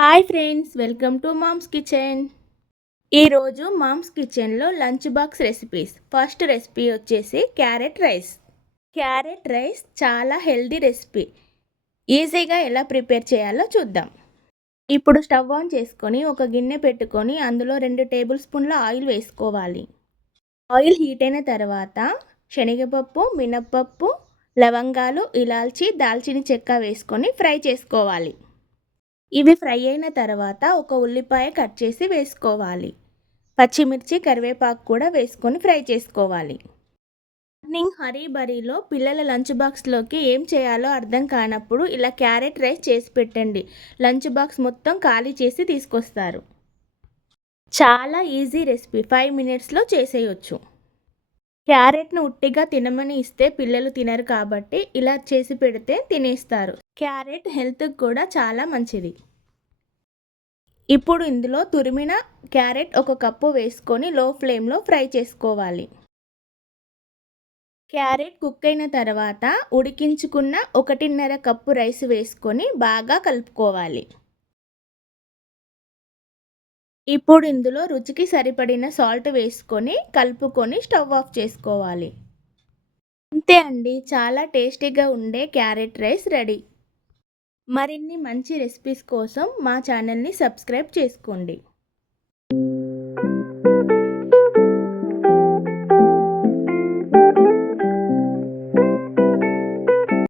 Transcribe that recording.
Hi friends, welcome to mom's kitchen. ఈరోజు mom's కిచెన్లో lunch box recipes. First recipe వచ్చేసి carrot rice. Carrot rice చాలా healthy recipe. ఈజీగా ఎలా ప్రిపేర్ చేయాలో చూద్దాం. ఇప్పుడు స్టవ్ ఆన్ చేసుకొని ఒక గిన్నె పెట్టుకొని అందులో 2 టేబుల్ స్పూన్ల ఆయిల్ వేసుకోవాలి. ఆయిల్ హీట్ అయిన తర్వాత శనగపప్పు, మినప్పప్పు, లవంగాలు, ఇలాల్చి, దాల్చిన చెక్క వేసుకొని ఫ్రై చేసుకోవాలి. ఇవి ఫ్రై అయిన తర్వాత ఒక ఉల్లిపాయ కట్ చేసి వేసుకోవాలి. పచ్చిమిర్చి, కరివేపాకు కూడా వేసుకొని ఫ్రై చేసుకోవాలి. మార్నింగ్ హరీబరీలో పిల్లల లంచ్ బాక్స్లోకి ఏం చేయాలో అర్థం కానప్పుడు ఇలా క్యారెట్ రైస్ చేసి పెట్టండి. లంచ్ బాక్స్ మొత్తం ఖాళీ చేసి తీసుకొస్తారు. చాలా ఈజీ రెసిపీ, 5 మినిట్స్లో చేసేయచ్చు. క్యారెట్ను ఉట్టిగా తినమని ఇస్తే పిల్లలు తినరు కాబట్టి ఇలా చేసి పెడితే తినేస్తారు. క్యారెట్ హెల్త్కి కూడా చాలా మంచిది. ఇప్పుడు ఇందులో తురిమిన క్యారెట్ 1 కప్పు వేసుకొని లో ఫ్లేమ్లో ఫ్రై చేసుకోవాలి. క్యారెట్ కుక్ అయిన తర్వాత ఉడికించుకున్న 1.5 కప్పు రైస్ వేసుకొని బాగా కలుపుకోవాలి. ఇప్పుడు ఇందులో రుచికి సరిపడిన సాల్ట్ వేసుకొని కలుపుకొని స్టవ్ ఆఫ్ చేసుకోవాలి. అంతే అండి, చాలా టేస్టీగా ఉండే క్యారెట్ రైస్ రెడీ. మరిన్ని మంచి రెసిపీస్ కోసం మా ఛానల్ని సబ్స్క్రైబ్ చేసుకోండి.